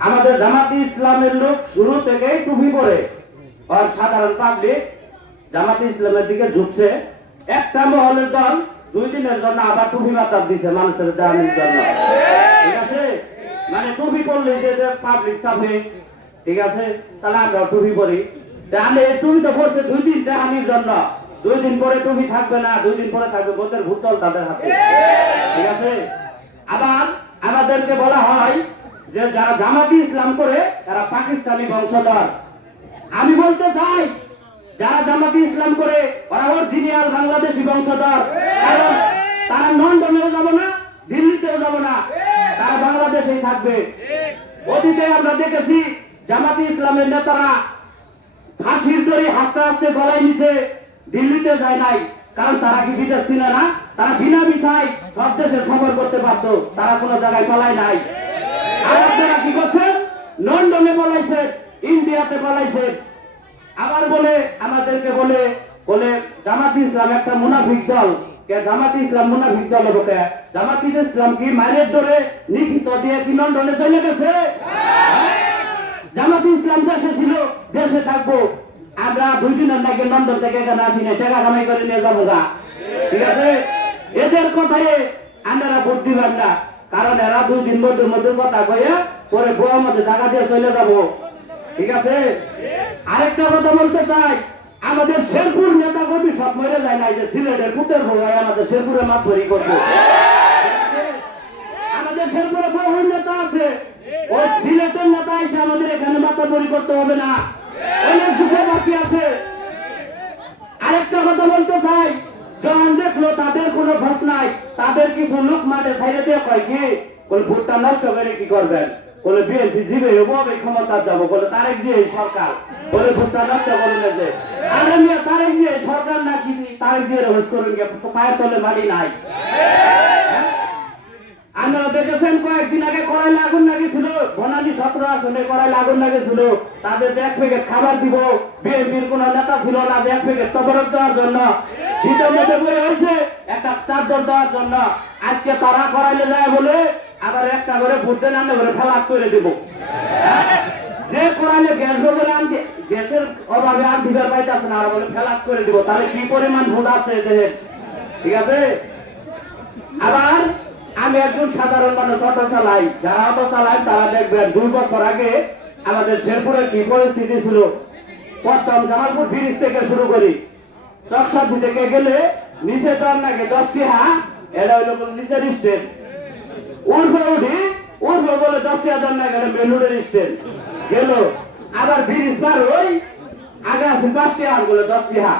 আমাদের জামাতি ইসলামের লোক শুরু থেকেই টুপি পরে আর সাধারণ পাবলিক জামাতি ইসলামের দিকে ঝুঁকছে। একটা মহলের দল 2 দিনের জন্য আবার টুপি মাতার দিছে মানুষের দেওয়ানোর জন্য, ঠিক আছে? মানে টুপি পরলে যে পাবলিক সামনে, ঠিক আছে, তাহলে আমরা টুপি পরি। তাহলে টুপি তো পড়ছে 2 দিন দেখানির জন্য, 2 দিন পরে টুপি থাকবে না, 2 দিন পরে থাকবে ভোটের ভূতল তাদের হাতে, ঠিক আছে? আবার আমাদেরকে বলা হয় যে যারা জামাতি ইসলাম করে তারা পাকিস্তানি বংশধর। আমি বলতে চাই যারা জামাতি ইসলাম করে ওরা অরিজিনাল বাংলাদেশি বংশধর, কারণ তারা লন্ডনেও যাব না, দিল্লিতেও যাব না, তারা বাংলাদেশেই থাকবে। অতীতে আমরা দেখেছি জামাতি ইসলামের নেতারা ফাঁসির দড়ি হাসতে হাসতে গলায় নিচে, দিল্লিতে যায় নাই, কারণ তারা কি বিদেশ ছিল না, তারা বিনা ভিসায় সব দেশে সফর করতে পারতো, তারা কোনো জায়গায় পলায় নাই। আর আপনারা কি করছেন? লন্ডনে পলাইছে, ইন্ডিয়াতে পলাইছে। আবার বলে আমাদেরকে বলে বলে জামাতি ইসলাম একটা মুনাফিক দল। কে জামাতি ইসলাম মুনাফিক দল হবে? কে জামাতি ইসলাম কি মায়ের ধরে লিখিত দিয়ে কি লন্ডনে চলে গেছে? জামাতি ইসলাম দেশে ছিল, দেশে থাকবো। আমরা 2 দিনের নাকি লন্ডন থেকে এখানে আসি না, টাকা কামাই করে নিয়ে যাবো গা, ঠিক আছে? এদের কথায় আপনারা ভোট দিবেন না, কারণ এরা 2 দিন মধ্যে কথা কয়ে পরে গোয়ার মধ্যে টাকা দিয়ে চলে যাবো, ঠিক আছে? আরেকটা কথা বলতে চাই, আমাদের শেরপুর নেতা কর্মী সব মরে যায় না, যে সিলেটের পুতের ভোগায় আমাদের শেরপুরে মাতবরি করবো। আমাদের শেরপুরে বহু নেতা আছে, ওই সিলেটের নেতা এসে আমাদের এখানে মাতবরি করতে হবে না, অনেক যুগ বাকি আছে। আরেকটা কথা বলতে চাই, যখন দেখলো তাদের কোনো ভোট নাই, তাদের কিছু লোক মাঠে ছাইড়ে দিয়ে কয় কি বলে ভোটটা নষ্ট করে কি করবেন, বলে বিএনপি জিবে হবো এই ক্ষমতা যাবো, বলে তারেক দিয়ে সরকার, বলে ভোটটা নষ্ট করে নেবে। আর তারেক দিয়ে সরকার না কি তারেক দিয়ে হোস করুন, পায়ের তলে মাটি নাই। আপনারা দেখেছেন কয়েকদিন আগে কড়াইলে আগুন লাগেছিল, বনানী 17 আসনে কড়াইলে আগুন লাগেছিল, তাদের 1 প্যাকেট খাবার দিব, বিএনপির কোন নেতা ছিল না 1 প্যাকেট তবরক দেওয়ার জন্য, শীতের মধ্যে বই হয়েছে একটা চার্জার দেওয়ার জন্য। আজকে তারা কড়াইলে যায় বলে আবার একটা করে ভোট দেন আনলে করে ফেলাপ করে দেবো। যে কড়াইলে গ্যাস বলে আনতে গ্যাসের অভাবে আর দিবার পাইতেছে না, আর বলে ফেলাপ করে দিব, তাহলে কি পরিমাণ ভোট আছে দেশের, ঠিক আছে? আবার আমি একজন সাধারণ মানুষ, অটো চালাই, যারা অটো চালায় তারা দেখবেন 2 বছর আগে আমাদের শেরপুরের কি পরিস্থিতি ছিল। প্রথম জামালপুর ব্রিজ থেকে শুরু করি, চকসাদি থেকে গেলে নিচে তোর নাকি 10 টাকা, এটা হইল নিচের স্টেট, উর্বে উঠি উর্বে বলে 10 টাকা না গেলে মেলুরের স্টেট গেল, আবার ব্রিজ পার হই আগে আছে 5 টাকা বলে 10 টাকা।